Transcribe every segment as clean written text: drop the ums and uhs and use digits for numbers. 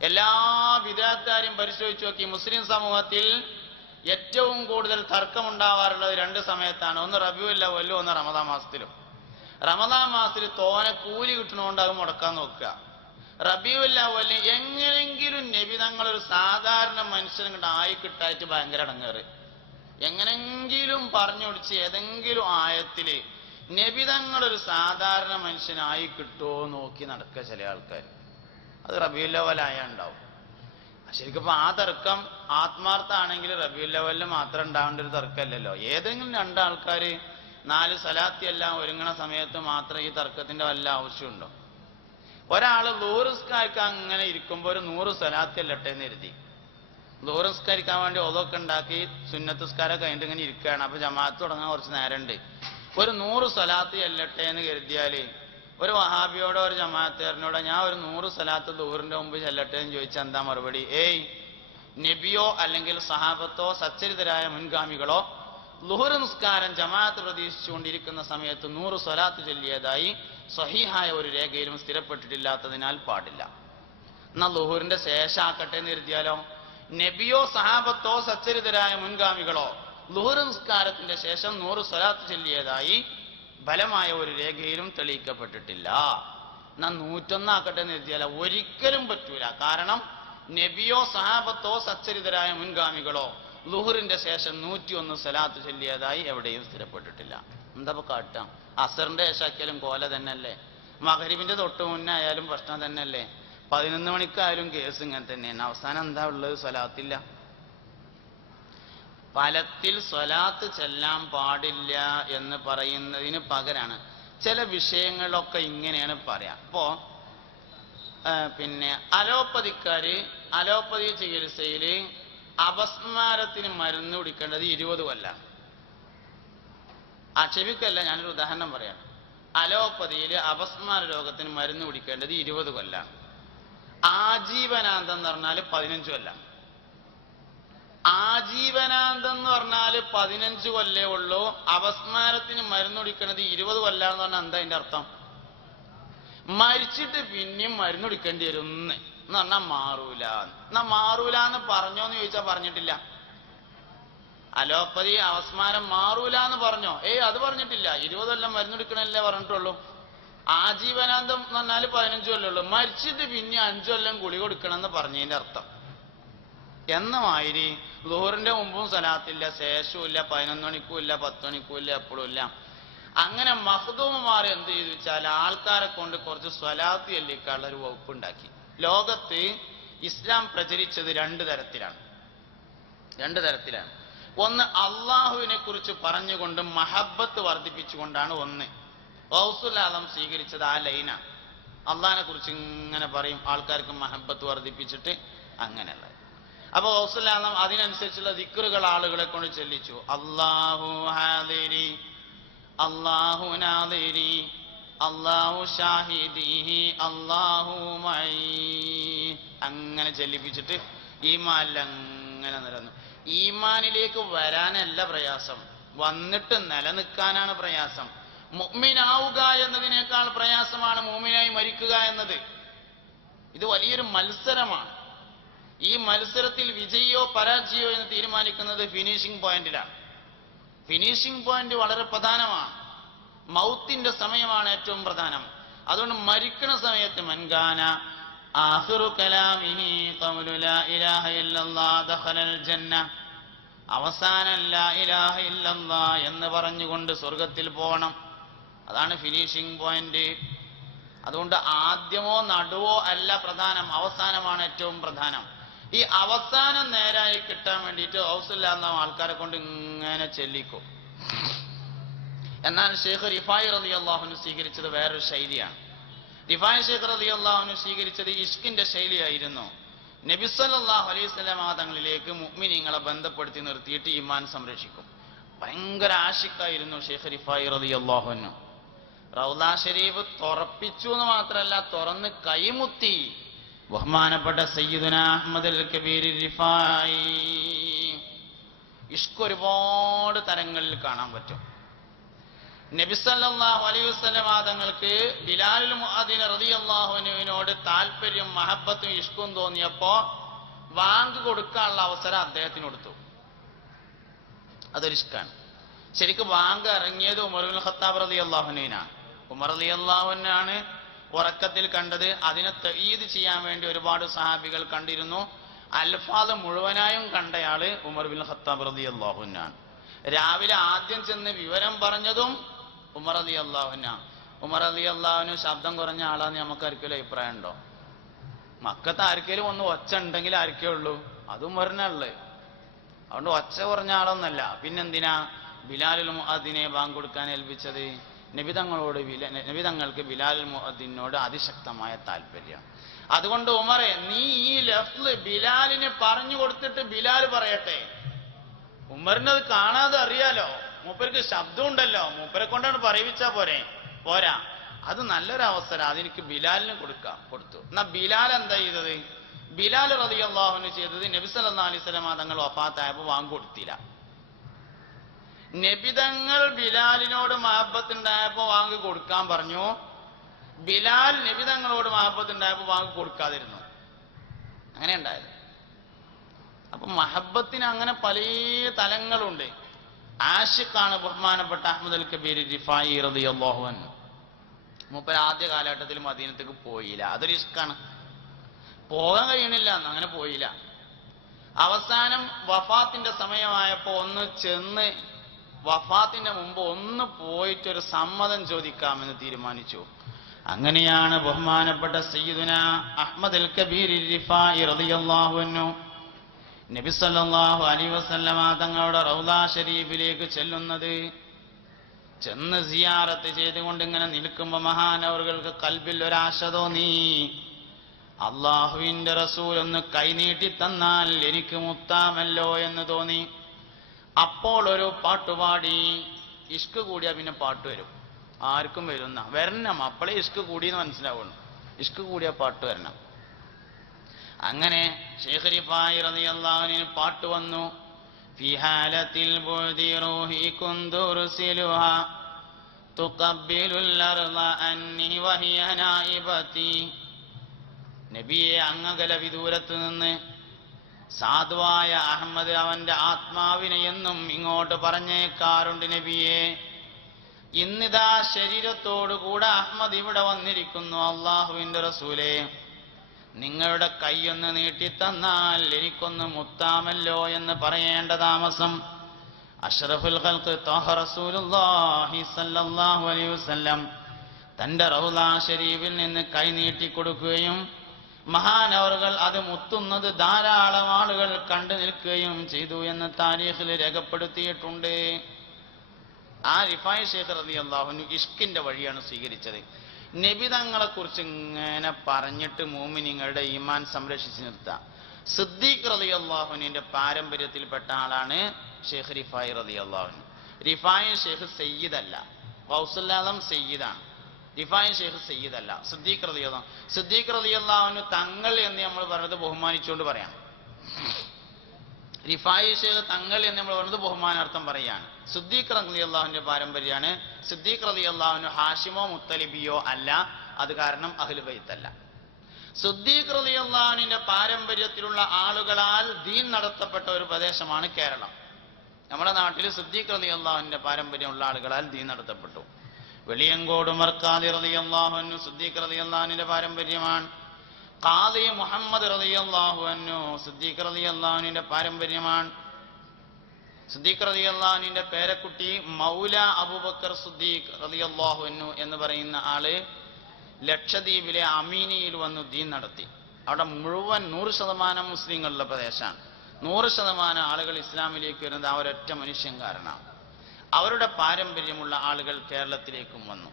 എല്ലാ വിദഗ്ധരും പരിശോധിച്ചു നോക്കി, മുസ്ലിം സമൂഹത്തിൽ ഏറ്റവും കൂടുതൽ തർക്കമുണ്ടാവാറുള്ളത് രണ്ട് സമയത്താണ്. ഒന്ന് റബീഉൽ അവ്വലും ഒന്ന് റമദാൻ മാസത്തിലും. റമദാൻ മാസത്തിൽ തോനെ കൂലി കിട്ടണോണ്ട് അത് മുടക്കാൻ നോക്കുക. റബീഉൽ അവ്വലിന് എങ്ങനെങ്കിലും നബി തങ്ങളൊരു സാധാരണ മനുഷ്യനും കൊണ്ട് ആയി കിട്ടായിട്ട് ഭയങ്കര ഇടങ്ങേറ്. എങ്ങനെങ്കിലും പറഞ്ഞുപിടിച്ച് ഏതെങ്കിലും ആയത്തില് നബി തങ്ങളൊരു സാധാരണ മനുഷ്യനായി കിട്ടുമോ നോക്കി നടക്കുക ചില ആൾക്കാർ. അത് റബീഉൽ അവ്വലായ ഉണ്ടാവും. ശരിക്കും ആ തർക്കം ആത്മാർത്ഥാണെങ്കിൽ റബീഉൽ അവ്വലിന് മാത്രം ഉണ്ടാവേണ്ട ഒരു തർക്കമല്ലല്ലോ. ഏതെങ്കിലും രണ്ടാൾക്കാർ 4 സലാത്തി എല്ലാം ഒരുങ്ങണ സമയത്ത് മാത്രം ഈ തർക്കത്തിന്റെ വല്ല ആവശ്യമുണ്ടോ? ഒരാള് ലൂറിസ്കാർക്ക് അങ്ങനെ ഇരിക്കുമ്പോൾ ഒരു 100 സലാത്തി അല്ലട്ടെ എന്ന് കരുതി ലൂറിസ്കരിക്കാൻ വേണ്ടി ഓതൊക്കെ ഉണ്ടാക്കി സുന്നത്തുസ്കാരം കഴിഞ്ഞിട്ട് ഇങ്ങനെ ഇരിക്കുകയാണ്. അപ്പൊ ജമാഅത്ത് തുടങ്ങാൻ കുറച്ച് നേരമുണ്ട്. ഒരു 100 സലാത്തി അല്ലട്ടെ എന്ന് കരുതിയാല് ഒരു വഹാബിയോടോ ഒരു ജമാഅത്തുകാരനോടോ ഞാൻ ഒരു 100 സലാത്ത് ദുഹറിന്റെ മുമ്പ് ചെല്ലട്ടെ എന്ന് ചോദിച്ചാൽ എന്താ മറുപടി? ഏയ്, നബിയോ അല്ലെങ്കിൽ സഹാബത്തോ സച്ചരിതരായ മുൻഗാമികളോ ളുഹർ നിസ്കാരം ജമാഅത്ത് പ്രതീക്ഷിച്ചുകൊണ്ടിരിക്കുന്ന സമയത്ത് 100 സ്വലാത്ത് ചൊല്ലിയതായി സ്വഹീഹായ ഒരു രേഖയിലും സ്ഥിരപ്പെട്ടിട്ടില്ലാത്തതിനാൽ പാടില്ല. എന്നാൽ ളുഹറിന്റെ ശേഷാക്കട്ടെ എന്ന് കരുതിയാലോ? നബിയോ സഹാബത്തോ സച്ചരിതരായ മുൻഗാമികളോ ളുഹർ നിസ്കാരത്തിന്റെ ശേഷം 100 സ്വലാത്ത് ചൊല്ലിയതായി ബലമായ ഒരു രേഖയിലും തെളിയിക്കപ്പെട്ടിട്ടില്ല. എന്നാൽ 101 ആക്കട്ടെ എന്ന് കരുതിയാലോ? ഒരിക്കലും പറ്റൂല. കാരണം നബിയോ സഹാബത്തോ സച്ചരിതരായ മുൻഗാമികളോ ളുഹറിന്റെ ശേഷം 101 സലാത്ത് ചൊല്ലിയതായി എവിടെയും സ്ഥിരപ്പെട്ടിട്ടില്ല. എന്താ കാട്ടാം? അസറിന്റെ ശേഷാക്കിയാലും കോല തന്നെയല്ലേ, മഗ്രിബിന്റെ തൊട്ട് മുന്നേ ആയാലും പ്രശ്നം തന്നെയല്ലേ, 11 മണിക്കായാലും കേസ് ഇങ്ങനെ തന്നെയാണ്. അവസാനം എന്താ ഉള്ളത്? സ്വലാത്തില്ല. ഫലത്തിൽ സ്വലാത്ത് ചെല്ലാൻ പാടില്ല എന്ന് പറയുന്നതിന് പകരാണ് ചില വിഷയങ്ങളിലൊക്കെ ഇങ്ങനെയാണ് പറയാം. ഇപ്പോ അലോപ്പതി ചികിത്സയില് അപസ്മാരത്തിന് മരുന്ന് കുടിക്കേണ്ടത് 20 കൊല്ലാണ്. ചെവിക്കല്ല, ഞാനൊരു ഉദാഹരണം പറയാം. അലോപ്പതിയില് അപസ്മാര രോഗത്തിന് മരുന്ന് കുടിക്കേണ്ടത് 20 കൊല്ലാണ്. ആജീവനാന്തം എന്ന് പറഞ്ഞാൽ 15 കൊല്ലാണ്. ആജീവനാന്തം എന്ന് പറഞ്ഞാൽ 15 കൊല്ലേ ഉള്ളൂ. അപസ്മാരത്തിന് മരുന്ന് കുടിക്കേണ്ടത് 20 കൊല്ലാന്ന് പറഞ്ഞാൽ എന്താ അതിന്റെ അർത്ഥം? മരിച്ചിട്ട് പിന്നെയും മരുന്ന് കുടിക്കേണ്ടി വരും എന്ന് പറഞ്ഞാൽ മാറൂല. എന്നാ മാറൂല എന്ന് പറഞ്ഞോന്ന് ചോദിച്ചാൽ പറഞ്ഞിട്ടില്ല. അലോപ്പതി അവസ്മാരം മാറൂല എന്ന് പറഞ്ഞോ? അത് പറഞ്ഞിട്ടില്ല. 20 കൊല്ലം മരുന്ന് കുടിക്കണല്ലേ പറഞ്ഞിട്ടുള്ളൂ. ആജീവനാന്തം എന്ന് പറഞ്ഞാൽ 15 കൊല്ലേ ഉള്ളൂ. മരിച്ചിട്ട് പിന്നെ 5 കൊല്ലം ഗുളിക കൊടുക്കണം എന്ന് പറഞ്ഞതിന്റെ അർത്ഥം. എന്നമാതിരി ളുഹറിന്റെ മുമ്പും സലാത്തില്ല, ശേഷവും ഇല്ല, 11 മണിക്കും ഇല്ല, 10 മണിക്കും ഇല്ല, എപ്പോഴും ഇല്ല. അങ്ങനെ മഖ്ദൂമമാർ എന്ത് ചെയ്തു വെച്ചാൽ ആൾക്കാരെ കൊണ്ട് കുറച്ച് സ്വലാത്ത് ചൊല്ലിക്കാനുള്ള ഒരു വകുപ്പുണ്ടാക്കി. ലോകത്ത് ഇസ്ലാം പ്രചരിച്ചത് 2 തരത്തിലാണ്. ഒന്ന് അള്ളാഹുവിനെ കുറിച്ച് പറഞ്ഞുകൊണ്ട് മഹബത്ത് വർദ്ധിപ്പിച്ചുകൊണ്ടാണ്. ഒന്ന് ഗൗസുൽ ആലം സ്വീകരിച്ചത് ആ ലൈന. അള്ളാഹിനെ കുറിച്ച് ഇങ്ങനെ പറയും, ആൾക്കാർക്ക് മഹബത്ത് വർദ്ധിപ്പിച്ചിട്ട് അങ്ങനെയുള്ള. അപ്പൊ ഗൗസുൽ ആലം അതിനനുസരിച്ചുള്ള ദിക്റുകൾ ആളുകളെ കൊണ്ട് ചൊല്ലിച്ചു. അല്ലാഹു ഹാദിരി, അല്ലാഹു നാദിരി, അല്ലാഹു ഷാഹിദി, അല്ലാഹു മഈ, അങ്ങനെ ചൊല്ലിപ്പിച്ചിട്ട് ഈമാനിൽ അങ്ങനെ നിരന്നു. ഈമാനിലേക്ക് വരാനല്ല പ്രയാസം, വന്നിട്ട് നിലനിൽക്കാനാണ് പ്രയാസം. മുഅ്മിനാവുക എന്നതിനേക്കാൾ പ്രയാസമാണ് മുഅ്മിനായി മരിക്കുക എന്നത്. ഇത് വലിയൊരു മത്സരമാണ്. ഈ മത്സരത്തിൽ വിജയോ പരാജയോ എന്ന് തീരുമാനിക്കുന്നത് ഫിനിഷിംഗ് പോയിന്റിലാണ്. ഫിനിഷിംഗ് പോയിന്റ് വളരെ പ്രധാനമാണ്. മൗത്തിന്റെ സമയമാണ് ഏറ്റവും പ്രധാനം. അതുകൊണ്ട് മരിക്കുന്ന സമയത്ത് മൻകാന ആഖിറു കലാമിഹി ഖൗലു ലാ ഇലാഹ ഇല്ലല്ലാഹ് ദഖലൽ ജന്ന, അവസാനം ലാ ഇലാഹ ഇല്ലല്ലാഹ് എന്ന് പറഞ്ഞുകൊണ്ട് സ്വർഗത്തിൽ പോകണം. അതാണ് ഫിനിഷിംഗ് പോയിന്റ്. അതുകൊണ്ട് ആദ്യമോ നടുവോ അല്ല പ്രധാനം, അവസാനമാണ് ഏറ്റവും പ്രധാനം. ഈ അവസാനം നേരായി കിട്ടാൻ വേണ്ടിയിട്ട് ഔസുല്ലാന്ന ആൾക്കാരെ കൊണ്ട് ഇങ്ങനെ ചെല്ലിക്കും. എന്നാൽ ഷെയ്ഖ് റിഫായി റളിയല്ലാഹു അൻഹു സ്വീകരിച്ചത് വേറൊരു ശൈലിയാണ്. റിഫായി ഷെയ്ഖ് റളിയല്ലാഹു അൻഹു സ്വീകരിച്ചത് ഇഷ്കിന്റെ ശൈലിയായിരുന്നു. നബി സല്ലല്ലാഹു അലൈഹി വസല്ലം തങ്ങളിലേക്ക് മുഅ്മിനീങ്ങളെ ബന്ധപ്പെടുത്തി നിർത്തിയിട്ട് ഈമാൻ സംരക്ഷിക്കും. ഭയങ്കര ആശിക്കായിരുന്നു ഷെയ്ഖ് റിഫായി റളിയല്ലാഹു അൻഹു. റൗള ശരീഫ് തുറപ്പിച്ചു എന്ന് മാത്രമല്ല, തുറന്ന് കൈമുത്തി. ബഹുമാനപ്പെട്ട സയ്യിദുനാ അഹ്മദ് അൽ കബീർ റിഫായി. ഇഷ്ക് ഒരുപാട് തരങ്ങളിൽ കാണാൻ പറ്റും. നബി സല്ലല്ലാഹു അലൈഹി വസല്ലം തങ്ങൾക്ക് ബിലാലുൽ മുഅദ്ദിൻ റളിയല്ലാഹു അൻഹുവിനോട് താല്പര്യം, മഹബത്തും ഇഷ്കും തോന്നിയപ്പോ വാങ്ക് കൊടുക്കാനുള്ള അവസരം അദ്ദേഹത്തിന് കൊടുത്തു. അതൊരു ഇഷ്കാണ്. ശരിക്കും വാങ്ക് ഇറങ്ങിയത് ഉമർ ഇബ്നുൽ ഖത്താബ് റളിയല്ലാഹു അൻഹുവിനാണ്. ഉമർ റളിയല്ലാഹു അൻഹുവാണ് ഉറക്കത്തിൽ കണ്ടത്. അതിനെ തഈദ് ചെയ്യാൻ വേണ്ടി ഒരുപാട് സഹാബികൾ കണ്ടിരുന്നു. അൽഫാദ് മുഴുവനായും കണ്ടയാള് ഉമർ ഇബ്നുൽ ഖത്താബ് റളിയല്ലാഹു അൻഹുവാണ്. രാവിലെ ആദ്യം ചെന്ന് വിവരം പറഞ്ഞതും ഉമർ റളിയല്ലാഹു അൻഹു. ഉമർ റളിയല്ലാഹു അൻഹു ശബ്ദം കുറഞ്ഞ ആളാന്ന് നമുക്ക് ആർക്കെങ്കിലും അഭിപ്രായം ഉണ്ടോ? മക്കത്ത് ആർക്കെങ്കിലും ഒന്ന് ഒച്ച ഉണ്ടെങ്കിൽ ആർക്കേ ഉള്ളൂ, അത് ഉമറിനുള്ളത്. അതുകൊണ്ട് ഒച്ച കുറഞ്ഞ ആളൊന്നല്ല. പിന്നെന്തിനാ ബിലാലുൽ മുഅദ്ദിനെ ബാങ്ക് കൊടുക്കാൻ ഏൽപ്പിച്ചത്? നബിതങ്ങൾക്ക് ബിലാലുൽ മുഅദ്ദിനോട് അതിശക്തമായ താല്പര്യം. അതുകൊണ്ട് ഉമറെ, നീ ഈ ലഫ്ള് ബിലാലിന് പറഞ്ഞു കൊടുത്തിട്ട് ബിലാൽ പറയട്ടെ. ഉമറിനത് കാണാതെ അറിയാലോ, മൂപ്പർക്ക് ശബ്ദം ഉണ്ടല്ലോ, മൂപ്പരെ കൊണ്ടാണ് പറയിപ്പിച്ചാ പോരാ. അത് നല്ലൊരു അവസരം, അതെനിക്ക് ബിലാലിന് കൊടുത്തു. എന്നാ ബിലാൽ എന്താ ചെയ്തത്? ബിലാൽ റളിയല്ലാഹു അൻഹു ചെയ്തത്, നബി സല്ലല്ലാഹു അലൈഹി വസല്ലം തങ്ങൾ വഫാത്തായപ്പോ വാങ്ക് കൊടുത്തില്ല. നബിതങ്ങൾ ബിലാലിനോട് മഹബത്ത് ഉണ്ടായപ്പോ വാങ്ക് കൊടുക്കാൻ പറഞ്ഞു. ബിലാൽ നബിതങ്ങളോട് മഹബത്ത് ഉണ്ടായപ്പോ വാങ്ക് കൊടുക്കാതിരുന്നു. അങ്ങനെ ഉണ്ടായത്. അപ്പൊ മഹബത്തിന് അങ്ങനെ പല തലങ്ങളുണ്ട്. ആഷിഖാണ് ബഹുമാനപ്പെട്ട അഹ്മദ് അൽ കബീർ റിഫായി റളിയല്ലാഹു അൻഹു. മൂപ്പർ ആദ്യ കാലഘട്ടത്തിൽ മദീനത്തേക്ക് പോയില്ല. അതൊരു ഇഷ്കാണ്. പോകാൻ കഴിയണില്ല, അങ്ങനെ പോയില്ല. അവസാനം വഫാത്തിന്റെ സമയമായപ്പോ ഒന്ന് ചെന്ന് വഫാത്തിന്റെ മുമ്പ് ഒന്ന് പോയിട്ടൊരു സമ്മതം ചോദിക്കാമെന്ന് തീരുമാനിച്ചു. അങ്ങനെയാണ് ബഹുമാനപ്പെട്ട സയ്യിദുന അഹ്മദ് അൽ കബീർ റിഫായി റളിയല്ലാഹു അൻഹു നബി സല്ലല്ലാഹു അലൈഹി വസല്ലമ തങ്ങളുടെ റൗളാ ശരീഫിലേക്ക് ചെല്ലുന്നത്. ചെന്ന് സിയാറത്ത് ചെയ്തുകൊണ്ട് ഇങ്ങനെ നിൽക്കുമ്പോ മഹാനവറുകൾക്ക് കൽബിൽ ഒരാശ തോന്നി. അള്ളാഹുവിന്റെ റസൂൽ ഒന്ന് കൈനീട്ടി തന്നാൽ എനിക്ക് മുത്താമല്ലോ എന്ന് തോന്നി. അപ്പോൾ ഒരു പാട്ടുപാടി. ഇഷ്ക് കൂടിയാ പിന്നെ പാട്ട് വരും, ആർക്കും വരുന്ന വരണം. അപ്പോഴേ ഇഷ്ക് കൂടിയെന്ന് മനസ്സിലാവുള്ളൂ. ഇഷ്ക് കൂടിയ പാട്ട് വരണം. അങ്ങനെ ശൈഖ് റിഫായി റളിയല്ലാഹു അൻഹു പാട്ട് വന്നു. ഫി ഹാലത്തിൽ ബുഅദി റൂഹി കുന്തു റുസിലുഹാ തുഖബ്ബിലുൽ അർള അന്നി വഹിയ നായിബതി. നബിയെ, അങ്ങകല വിദൂരത്ത് നിന്ന് സാധുവായ അഹമ്മദ് അവന്റെ ആത്മാവിനെ എന്നും ഇങ്ങോട്ട് പറഞ്ഞേക്കാറുണ്ട്. നബിയെ, ഇന്നിതാ ശരീരത്തോടുകൂടെ അഹമ്മദ് ഇവിടെ വന്നിരിക്കുന്നു. അള്ളാഹുവിന്റെ റസൂലേ, നിങ്ങളുടെ കൈയൊന്ന് നീട്ടിത്തന്നാൽ എനിക്കൊന്ന് മുത്താമല്ലോ എന്ന് പറയേണ്ട താമസം അഷ്റഫുൽ ഖൽഖ് ത്വാഹ റസൂലുള്ളാഹി സ്വല്ലല്ലാഹു അലൈഹി വസല്ലം തന്റെ റൗളാ ശരീഫിൽ നിന്ന് കൈ നീട്ടിക്കൊടുക്കുകയും മഹാനവറുകൾ അത് മുത്തുന്നത് ധാരാളം ആളുകൾ കണ്ടു നിൽക്കുകയും ചെയ്തു എന്ന് താരീഖിൽ രേഖപ്പെടുത്തിയിട്ടുണ്ട്. ആ റിഫായി ശൈഖ് റളിയല്ലാഹു അൻഹു ഇഷ്കിന്റെ വഴിയാണ് സ്വീകരിച്ചത്. നബിതങ്ങളെ കുറിച്ച് ഇങ്ങനെ പറഞ്ഞിട്ട് മോമിനിങ്ങളുടെ ഈമാൻ സംരക്ഷിച്ചു നിർത്താം. സിദ്ദീഖ് റളിയല്ലാഹു അൻഹുവിന്റെ പാരമ്പര്യത്തിൽപ്പെട്ട ആളാണ് ഷെയ്ഖ് റിഫായി റളിയല്ലാഹു അൻഹു. റിഫായി ഷെയ്ഖ് സയ്യിദ് അല്ല, ഗൗസുൽ ആലം സയ്യിദാണ്. റിഫായി ഷെയ്ഖ് സയ്യിദ് അല്ല. സിദ്ദീഖ് റളിയല്ലാഹു അൻഹു തങ്ങൾ എന്ന് നമ്മൾ പറഞ്ഞത് ബഹുമാനിച്ചുകൊണ്ട് പറയാം. റിഫായി ഷെയ്ഖ് തങ്ങൾ എന്ന് നമ്മൾ പറഞ്ഞത് ബഹുമാനാർത്ഥം പറയാണ്. സിദ്ദീഖ് റളിയല്ലാഹുവിന്റെ പാരമ്പര്യമാണ്. സിദ്ദീഖ് റളിയല്ലാഹു അൻഹു ഹാഷിമോ മുത്തലിബിയോ അല്ല. അത് കാരണം അഹ്ലു ബൈത്ത് അല്ല. സിദ്ദീഖ് റളിയല്ലാഹു അൻഹുവിന്റെ പാരമ്പര്യത്തിലുള്ള ആളുകളാൽ ദീൻ നടത്തപ്പെട്ട ഒരു പ്രദേശമാണ് കേരളം. നമ്മുടെ നാട്ടിൽ സിദ്ദീഖ് റളിയല്ലാഹുവിന്റെ പാരമ്പര്യമുള്ള ആളുകളാൽ ദീൻ നടത്തപ്പെട്ടു. വെളിയങ്കോട് ഉമർ ഖാദി റളിയല്ലാഹു അൻഹു സിദ്ദീഖ് റളിയല്ലാഹു അൻഹുവിന്റെ പാരമ്പര്യമാണ്. ഖാദി മുഹമ്മദ് റളിയല്ലാഹു അൻഹു സിദ്ദീഖ് റളിയല്ലാഹു അൻഹുവിന്റെ പാരമ്പര്യമാണ്. സിദ്ദീഖ് റളിയല്ലാഹു അൻഹുവിന്റെ പേരക്കുട്ടി മൗല അബൂബക്കർ സിദ്ദീഖ് റളിയല്ലാഹു അൻഹു എന്ന് പറയുന്ന ആള് ലക്ഷദ്വീപിലെ അമീനിയിൽ വന്നു ദീൻ നടത്തി. അവിടെ മുഴുവൻ 100% മുസ്ലിങ്ങളുള്ള പ്രദേശമാണ്. 100% ആളുകൾ ഇസ്ലാമിലേക്ക് വരുന്നത് ആ ഒരൊറ്റ മനുഷ്യൻ കാരണമാണ്. അവരുടെ പാരമ്പര്യമുള്ള ആളുകൾ കേരളത്തിലേക്കും വന്നു.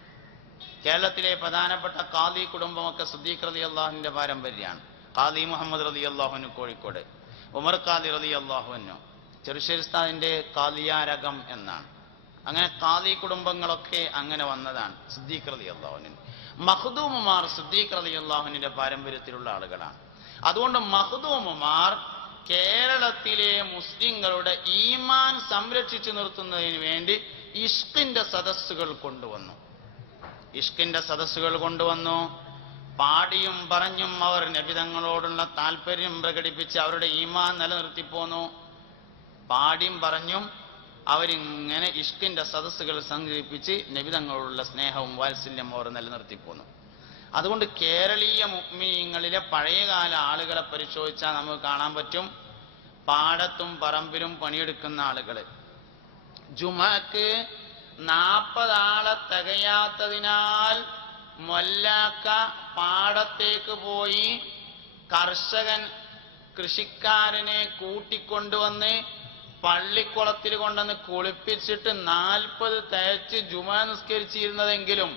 കേരളത്തിലെ പ്രധാനപ്പെട്ട ഖാദി കുടുംബമൊക്കെ സിദ്ദീഖ് റളിയല്ലാഹുവിന്റെ പാരമ്പര്യമാണ്. ഖാദി മുഹമ്മദ് റളിയല്ലാഹു അൻഹു കോഴിക്കോട്, ഉമർ ഖാദി റളിയല്ലാഹു അൻഹു ചെറുശ്ശേരി ഉസ്താദിന്റെ ഖാദിയാരകം എന്നാണ്. അങ്ങനെ ഖാദി കുടുംബങ്ങളൊക്കെ അങ്ങനെ വന്നതാണ്. സിദ്ദീഖ് റളിയല്ലാഹു അൻഹു മഖ്ദൂമുമാർ സിദ്ദീഖ് റളിയല്ലാഹു അൻഹുവിന്റെ പാരമ്പര്യത്തിലുള്ള ആളുകളാണ്. അതുകൊണ്ട് മഖ്ദൂമുമാർ കേരളത്തിലെ മുസ്ലിങ്ങളുടെ ഈമാൻ സംരക്ഷിച്ചു നിർത്തുന്നതിന് വേണ്ടി ഇഷ്കിന്റെ സദസ്സുകൾ കൊണ്ടുവന്നു. ഇഷ്കിന്റെ സദസ്സുകൾ കൊണ്ടുവന്നു. പാടിയും പറഞ്ഞും അവർ നബിതങ്ങളോടുള്ള താല്പര്യം പ്രകടിപ്പിച്ച് അവരുടെ ഈമാൻ നിലനിർത്തിപ്പോന്നു. പാടിയും പറഞ്ഞും അവരിങ്ങനെ ഇഷ്കിന്റെ സദസ്സുകൾ സംഘടിപ്പിച്ച് നബിതങ്ങളോടുള്ള സ്നേഹവും വാത്സല്യം അവർ നിലനിർത്തിപ്പോന്നു. അതുകൊണ്ട് കേരളീയ മുഅ്മിനീങ്ങളിലെ പഴയകാല ആളുകളെ പരിശോധിച്ചാൽ നമുക്ക് കാണാൻ പറ്റും. പാടത്തും പറമ്പിലും പണിയെടുക്കുന്ന ആളുകൾ ജുമക്ക് 40 ആളെ തികയാത്തതിനാൽ മൊല്ലാക്ക പാടത്തേക്ക് പോയി കർഷകൻ കൃഷിക്കാരനെ കൂട്ടിക്കൊണ്ടുവന്ന് പള്ളിക്കുളത്തിൽ കൊണ്ടുവന്ന് കുളിപ്പിച്ചിട്ട് 40 തയ്ച്ച് ജുമ നിസ്കരിച്ചിരുന്നതെങ്കിലും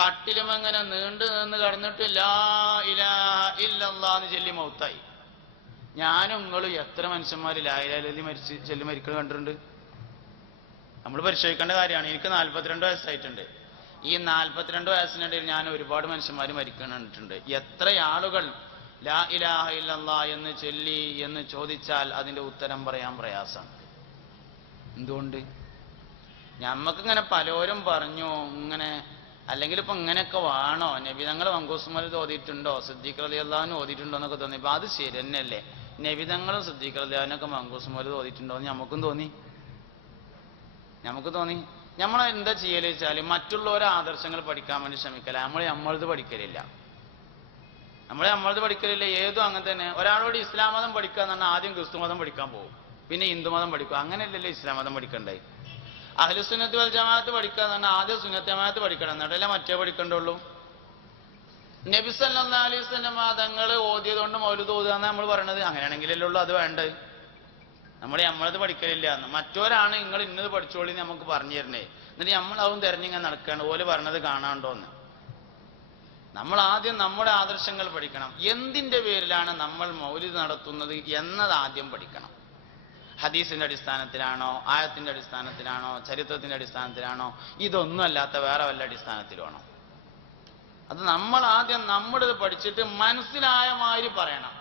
കട്ടിലും അങ്ങനെ നീണ്ടു നിന്ന് കടന്നിട്ട് ലാ ഇലാഹ ഇല്ലല്ലാഹ് എന്ന് ചൊല്ലി മൗത്തായി. ഞാനും നിങ്ങളും എത്ര മനുഷ്യന്മാർ ലാ ഇലാഹ ഇല്ലല്ലാഹ് ചൊല്ലി മരിക്കുന്നത് കണ്ടിട്ടുണ്ട്? നമ്മൾ പരിശോധിക്കേണ്ട കാര്യമാണ്. എനിക്ക് 42 വയസ്സായിട്ടുണ്ട്. ഈ 42 വയസ്സിനിടയിൽ ഞാൻ ഒരുപാട് മനുഷ്യന്മാർ മരിക്കുന്നുണ്ട്. എത്ര ആളുകൾ ലാ ഇലാഹ ഇല്ലല്ലാഹ് എന്ന് ചൊല്ലി എന്ന് ചോദിച്ചാൽ അതിന്റെ ഉത്തരം പറയാൻ പ്രയാസമാണ്. എന്തുകൊണ്ട്? ഞമ്മക്കിങ്ങനെ പലരും പറഞ്ഞു ഇങ്ങനെ, അല്ലെങ്കിൽ ഇപ്പൊ ഇങ്ങനെയൊക്കെ വേണോ, നബിതങ്ങൾ മങ്കൂസുമൽ ഓതിയിട്ടുണ്ടോ, സിദ്ദീഖ് റളിയല്ലാഹു അൻഹു ഓതിയിട്ടുണ്ടോ എന്നൊക്കെ തോന്നി. ഇപ്പൊ അത് ശരി തന്നെയല്ലേ, നബിതങ്ങളും സിദ്ദീഖ് റളിയല്ലാഹു അൻഹു ഒക്കെ മങ്കൂസുമൽ ഓതിയിട്ടുണ്ടോ എന്ന് നമുക്ക് തോന്നി. നമ്മൾ എന്താ ചെയ്യല് വെച്ചാൽ മറ്റുള്ളവരെ ആദർശങ്ങൾ പഠിക്കാൻ വേണ്ടി ശ്രമിക്കല, നമ്മളത് പഠിക്കലില്ല. നമ്മളത് പഠിക്കലില്ല. ഏതും അങ്ങനെ തന്നെ. ഒരാളോട് ഇസ്ലാം മതം പഠിക്കുക എന്ന് പറഞ്ഞാൽ ആദ്യം ക്രിസ്തു മതം പഠിക്കാൻ പോകും, പിന്നെ ഹിന്ദു മതം പഠിക്കും. അങ്ങനെയല്ലല്ലോ ഇസ്ലാം മതം പഠിക്കണ്ടേ. അഹ്ലു സുന്നത്ത് വൽ ജമാഅത്ത് പഠിക്കുക എന്ന് പറഞ്ഞാൽ ആദ്യം സുന്നത്ത് ജമാഅത്ത് പഠിക്കണം, എന്നിട്ടല്ലേ മറ്റേ പഠിക്കണ്ടുള്ളൂ. നബി സല്ലല്ലാഹു അലൈഹി വസല്ലം തങ്ങൾ ഓതിയതുകൊണ്ട് മൗലിദ് ഓതുക എന്ന് നമ്മൾ പറയണത്. അങ്ങനെയാണെങ്കിലല്ലേ ഉള്ളൂ അത് വേണ്ടത്. നമ്മളത് പഠിക്കലില്ല എന്ന്. മറ്റോരാണ് നിങ്ങൾ ഇന്നത് പഠിച്ചോളി നമുക്ക് പറഞ്ഞു തരണേ, എന്നിട്ട് നമ്മളതും തിരഞ്ഞിങ്ങനെ നടക്കുകയാണ് ഓല് പറഞ്ഞത് കാണാണ്ടോന്ന്. നമ്മൾ ആദ്യം നമ്മുടെ ആദർശങ്ങൾ പഠിക്കണം. എന്തിന്റെ പേരിലാണ് നമ്മൾ മൗലിദ് നടത്തുന്നത് എന്നത് ആദ്യം പഠിക്കണം. ഹദീസിന്റെ അടിസ്ഥാനത്തിലാണോ, ആയത്തിന്റെ അടിസ്ഥാനത്തിലാണോ, ചരിത്രത്തിന്റെ അടിസ്ഥാനത്തിലാണോ, ഇതൊന്നും അല്ലാത്ത വേറെ വല്ല അടിസ്ഥാനത്തിലാണോ? അത് നമ്മൾ ആദ്യം നമ്മുടേത് പഠിച്ചിട്ട് മനസ്സിലായ മാതിരി പറയണം.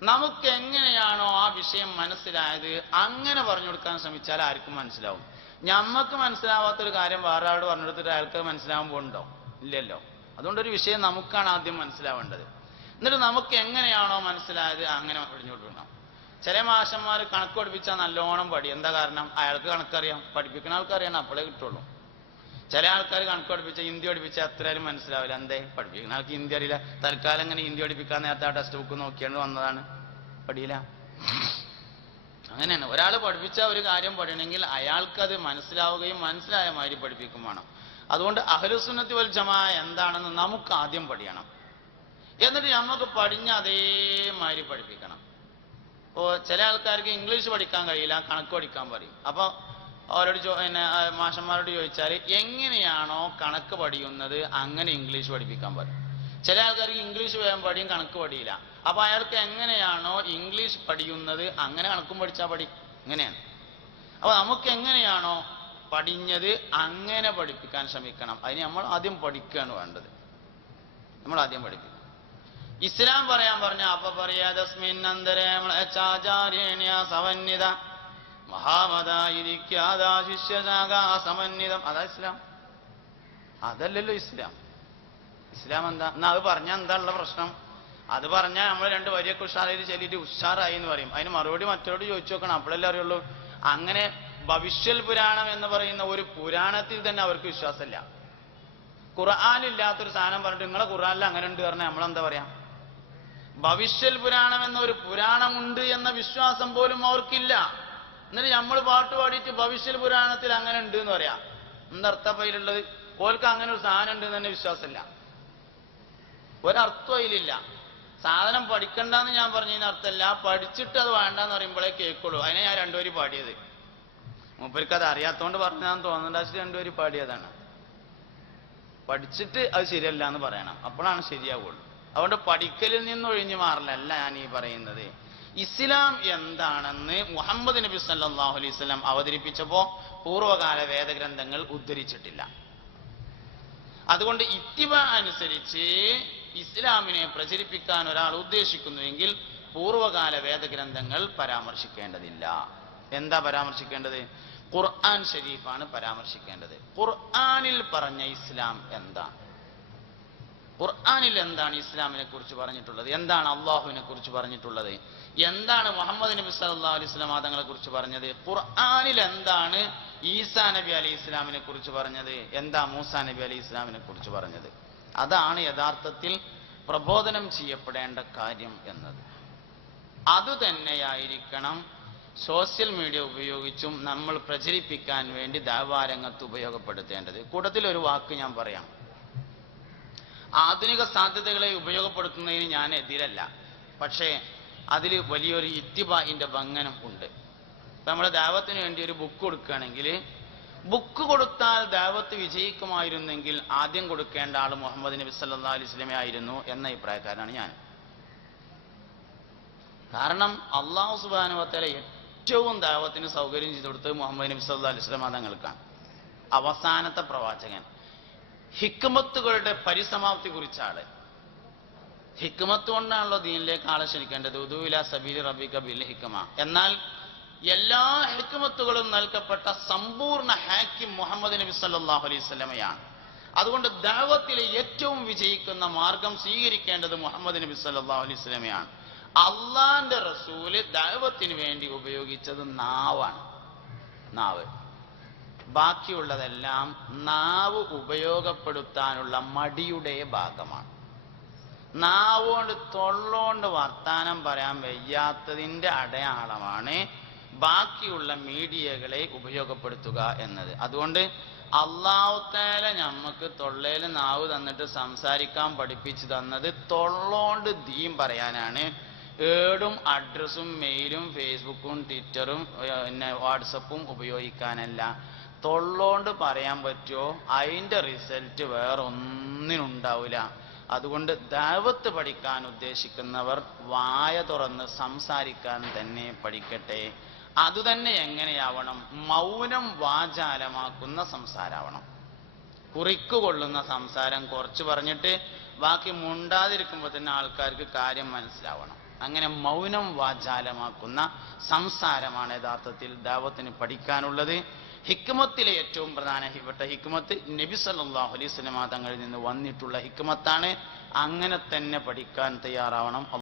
നമുക്ക് എങ്ങനെയാണോ ആ വിഷയം മനസ്സിലായത് അങ്ങനെ പറഞ്ഞു കൊടുക്കാൻ ശ്രമിച്ചാൽ ആർക്കും മനസ്സിലാവും. ഞമ്മക്ക് മനസ്സിലാവാത്തൊരു കാര്യം വേറെ ആളോട് പറഞ്ഞു കൊടുത്തിട്ട് അയാൾക്ക് മനസ്സിലാവാൻ പോകുന്നുണ്ടോ? ഇല്ലല്ലോ. അതുകൊണ്ടൊരു വിഷയം നമുക്കാണ് ആദ്യം മനസ്സിലാവേണ്ടത്. എന്നിട്ട് നമുക്ക് എങ്ങനെയാണോ മനസ്സിലായത് അങ്ങനെ പറഞ്ഞു കൊടുക്കണം. ചില മാഷന്മാർ കണക്ക് പഠിപ്പിച്ചാൽ നല്ലോണം എന്താ കാരണം? അയാൾക്ക് കണക്കറിയാം, പഠിപ്പിക്കുന്ന ആൾക്കറിയണം, അപ്പോഴേ കിട്ടുള്ളൂ. ചില ആൾക്കാർ കണക്ക് പഠിപ്പിച്ചാൽ ഹിന്ദി പഠിപ്പിച്ചാൽ അത്രയാലും മനസ്സിലാവില്ല. എന്തേ? പഠിപ്പിക്കുന്ന ആൾക്ക് ഹിന്ദി അറിയില്ല. തൽക്കാലം ഇങ്ങനെ ഹിന്ദി പഠിപ്പിക്കാൻ നേരത്തെ ആ ടെക്സ്റ്റ് ബുക്ക് നോക്കിയാണ്ട് വന്നതാണ്, പഠിയില്ല. അങ്ങനെയാണ്. ഒരാൾ പഠിപ്പിച്ച ഒരു കാര്യം പഠിക്കണമെങ്കിൽ അയാൾക്കത് മനസ്സിലാവുകയും മനസ്സിലായ മാതിരി പഠിപ്പിക്കും വേണം. അതുകൊണ്ട് അഹ്ലുസുന്നത്തി വൽ ജമാഅ എന്താണെന്ന് നമുക്ക് ആദ്യം പഠിയണം. എന്നിട്ട് നമുക്ക് പഠിഞ്ഞ അതേമാതിരി പഠിപ്പിക്കണം. ഇപ്പോൾ ചില ആൾക്കാർക്ക് ഇംഗ്ലീഷ് പഠിക്കാൻ കഴിയില്ല, കണക്ക് പഠിക്കാൻ പറയും. അപ്പോൾ അവരോട് മാഷന്മാരോട് ചോദിച്ചാൽ എങ്ങനെയാണോ കണക്ക് പഠിയുന്നത് അങ്ങനെ ഇംഗ്ലീഷ് പഠിപ്പിക്കാൻ പറയും. ചില ആൾക്കാർക്ക് ഇംഗ്ലീഷ് വേഗം പഠിയും, കണക്ക് പഠിയില്ല. അപ്പൊ അയാൾക്ക് എങ്ങനെയാണോ ഇംഗ്ലീഷ് പഠിയുന്നത് അങ്ങനെ കണക്കും പഠിച്ചാൽ ഇങ്ങനെയാണ്. അപ്പൊ നമുക്ക് എങ്ങനെയാണോ പഠിഞ്ഞത് അങ്ങനെ പഠിപ്പിക്കാൻ ശ്രമിക്കണം. അതിന് നമ്മൾ ആദ്യം പഠിക്കുകയാണ് വേണ്ടത്. നമ്മൾ ആദ്യം പഠിപ്പിക്കും. ഇസ്ലാം പറയാൻ പറഞ്ഞ അപ്പൊ പറയാ സമന്വിത മഹാമതായിരിക്കാതാ ശിഷ്യശാഖ സമന്വിതം. അതാ ഇസ്ലാം. അതല്ലല്ലോ ഇസ്ലാം. ഇസ്ലാം എന്താ? എന്നാ അത് പറഞ്ഞാൽ എന്താ ഉള്ള പ്രശ്നം? അത് പറഞ്ഞാൽ നമ്മൾ 2 വരിയൊക്കെ ഉഷാറായിട്ട് ചൊല്ലിയിട്ട് ഉഷാറായി എന്ന് പറയും. അതിന് മറുപടി മറ്റോട് ചോദിച്ചു നോക്കണം, അപ്പോഴല്ലേ അറിയുള്ളൂ. അങ്ങനെ ഭവിഷ്യൽ പുരാണം എന്ന് പറയുന്ന ഒരു പുരാണത്തിൽ തന്നെ അവർക്ക് വിശ്വാസമില്ല. ഖുർആനില്ലാത്തൊരു സാധനം പറഞ്ഞിട്ട് നിങ്ങളെ ഖുർആനിൽ അങ്ങനെ ഉണ്ട് പറഞ്ഞാൽ നമ്മളെന്താ പറയാ? ഭവിഷ്യൽ പുരാണം എന്ന ഒരു പുരാണമുണ്ട് എന്ന വിശ്വാസം പോലും അവർക്കില്ല. എന്നിട്ട് നമ്മൾ പാട്ട് പാടിയിട്ട് ഭവിഷ്യൽ പുരാണത്തിൽ അങ്ങനെ ഉണ്ട് എന്ന് പറയാം. എന്തർത്ഥം അതിലുള്ളത്? ഓർക്ക് അങ്ങനെ ഒരു സാധനം ഉണ്ട് എന്ന് തന്നെ വിശ്വാസമില്ല. ഒരർത്ഥം അതിലില്ല. സാധനം പഠിക്കണ്ടെന്ന് ഞാൻ പറഞ്ഞതിന് അർത്ഥമല്ല, പഠിച്ചിട്ട് അത് വേണ്ടെന്ന് പറയുമ്പോഴേ കേൾക്കുള്ളൂ. അതിനെ ഞാൻ 2 വരി പാടിയത്. മൂപ്പർക്ക് അത് അറിയാത്തോണ്ട് പറഞ്ഞാന്ന് തോന്നുന്നുണ്ട്. 2 വരി പാടിയതാണ്. പഠിച്ചിട്ട് അത് ശരിയല്ല എന്ന് പറയണം, അപ്പോഴാണ് ശരിയാവുള്ളൂ. അതുകൊണ്ട് പഠിക്കലിൽ നിന്ന് ഒഴിഞ്ഞു മാറില്ലല്ല ഞാൻ ഈ പറയുന്നത്. ഇസ്ലാം എന്താണെന്ന് മുഹമ്മദ് നബി സല്ലല്ലാഹു അലൈഹി വസല്ലം അവതരിപ്പിച്ചപ്പോ പൂർവ്വകാല വേദഗ്രന്ഥങ്ങൾ ഉദ്ധരിച്ചിട്ടില്ല. അതുകൊണ്ട് ഇത്തിബാ അനുസരിച്ച് ഇസ്ലാമിനെ പ്രചരിപ്പിക്കാൻ ഒരാൾ ഉദ്ദേശിക്കുന്നുവെങ്കിൽ പൂർവ്വകാല വേദഗ്രന്ഥങ്ങൾ പരാമർശിക്കേണ്ടതില്ല. എന്താ പരാമർശിക്കേണ്ടത്? ഖുർആൻ ഷരീഫാണ് പരാമർശിക്കേണ്ടത്. ഖുർആനിൽ പറഞ്ഞ ഇസ്ലാം എന്താണ്? ഖുർആനിൽ എന്താണ് ഇസ്ലാമിനെ കുറിച്ച് പറഞ്ഞിട്ടുള്ളത്? എന്താണ് അള്ളാഹുവിനെ കുറിച്ച് പറഞ്ഞിട്ടുള്ളത്? എന്താണ് മുഹമ്മദ് നബി സല്ലല്ലാഹു അലൈഹി വസല്ലം തങ്ങളെ കുറിച്ച് പറഞ്ഞത്? ഖുർആനിൽ എന്താണ് ഈസാ നബി അലൈഹി ഇസ്ലാമിനെ കുറിച്ച് പറഞ്ഞത്? എന്താ മൂസാ നബി അലൈഹി ഇസ്ലാമിനെ കുറിച്ച് പറഞ്ഞത്? അതാണ് യഥാർത്ഥത്തിൽ പ്രബോധനം ചെയ്യപ്പെടേണ്ട കാര്യം എന്നത്. അതുതന്നെയായിരിക്കണം സോഷ്യൽ മീഡിയ ഉപയോഗിച്ചും നമ്മൾ പ്രചരിപ്പിക്കാൻ വേണ്ടി ദഅവാരംഗത്ത് ഉപയോഗപ്പെടുത്തേണ്ടത്. കൂട്ടത്തിൽ ഒരു വാക്ക് ഞാൻ പറയാം. ആധുനിക സാധ്യതകളെ ഉപയോഗപ്പെടുത്തുന്നതിന് ഞാൻ എതിരല്ല. പക്ഷേ അതിൽ വലിയൊരു ഇത്തിബാഇന്റെ ഭംഗനം ഉണ്ട്. നമ്മുടെ ദഅവത്തിന് വേണ്ടി ഒരു ബുക്ക് കൊടുക്കുകയാണെങ്കിൽ, ബുക്ക് കൊടുത്താൽ ദഅവത്ത് വിജയിക്കുമായിരുന്നെങ്കിൽ ആദ്യം കൊടുക്കേണ്ട ആൾ മുഹമ്മദ് നബി സല്ലല്ലാഹു അലൈഹി വസല്ലം ആയിരുന്നു എന്ന അഭിപ്രായക്കാരനാണ് ഞാൻ. കാരണം അല്ലാഹു സുബ്ഹാനഹു വ തആല ഏറ്റവും ദഅവത്തിന് സൗകര്യം ചെയ്തു കൊടുത്തത് മുഹമ്മദ് നബി സല്ലല്ലാഹു അലൈഹി വസല്ലം തങ്ങൾക്കാണ്. അവസാനത്തെ പ്രവാചകൻ. ഹിക്മത്തുകളുടെ പരിസമാപ്തി കുറിച്ച ആള്. ഹിക്മത്ത് കൊണ്ടാണല്ലോ ദീനിലേക്ക് ആളെ ക്ഷണിക്കേണ്ടത്. ഉദൂ ഇലാ സബീലി റബ്ബിക ബിൽ ഹിക്മ. എന്നാൽ എല്ലാ ഹിക്മത്തുകളും നൽകപ്പെട്ട സമ്പൂർണ്ണ ഹാക്കിം മുഹമ്മദ് നബി സല്ലല്ലാഹു അലൈഹി വസല്ലമയാണ്. അതുകൊണ്ട് ദഅവത്തിലെ ഏറ്റവും വിജയിക്കുന്ന മാർഗം സ്വീകരിക്കേണ്ടത് മുഹമ്മദ് നബി സല്ലല്ലാഹു അലൈഹി വസല്ലമയാണ്. അള്ളാന്റെ റസൂല് ദഅവത്തിന് വേണ്ടി ഉപയോഗിച്ചത് നാവാണ്. നാവ്. ബാക്കിയുള്ളതെല്ലാം നാവ് ഉപയോഗപ്പെടുത്താനുള്ള മടിയുടെ ഭാഗമാണ്. നാവുകൊണ്ട് തൊള്ളോണ്ട് വർത്താനം പറയാൻ വയ്യാത്തതിൻ്റെ അടയാളമാണ് ബാക്കിയുള്ള മീഡിയകളെ ഉപയോഗപ്പെടുത്തുക എന്നത്. അതുകൊണ്ട് അല്ലാഹു തആല നമുക്ക് തൊള്ളയിൽ നാവ് തന്നിട്ട് സംസാരിക്കാൻ പഠിപ്പിച്ചു തന്നത് തൊള്ളോണ്ട് ദീൻ പറയാനാണ്. ഏടും അഡ്രസ്സും മെയിലും ഫേസ്ബുക്കും ട്വിറ്ററും പിന്നെ വാട്സപ്പും ഉപയോഗിക്കാനല്ല. തൊള്ളോണ്ട് പറയാൻ പറ്റുമോ അതിൻ്റെ റിസൾട്ട് വേറെ ഒന്നിനുണ്ടാവില്ല. അതുകൊണ്ട് ദഅവത്ത് പഠിക്കാൻ ഉദ്ദേശിക്കുന്നവർ വായ തുറന്ന് സംസാരിക്കാൻ തന്നെ പഠിക്കട്ടെ. അതുതന്നെ എങ്ങനെയാവണം? മൗനം വാചാലമാക്കുന്ന സംസാരമാവണം. കുറിക്കുകൊള്ളുന്ന സംസാരം കുറച്ച് പറഞ്ഞിട്ട് ബാക്കി മുണ്ടാതിരിക്കുമ്പോൾ തന്നെ ആൾക്കാർക്ക് കാര്യം മനസ്സിലാവണം. അങ്ങനെ മൗനം വാചാലമാക്കുന്ന സംസാരമാണ് യഥാർത്ഥത്തിൽ ദഅവത്തിന് പഠിക്കാനുള്ളത്. ഹിക്മത്തിലെ ഏറ്റവും പ്രധാനപ്പെട്ട ഹിക്മത്ത് നബി സല്ലല്ലാഹു അലൈഹി വസല്ലം തങ്ങളിൽ നിന്ന് വന്നിട്ടുള്ള ഹിക്മത്താണ്. അങ്ങനെ തന്നെ പഠിക്കാൻ തയ്യാറാവണം.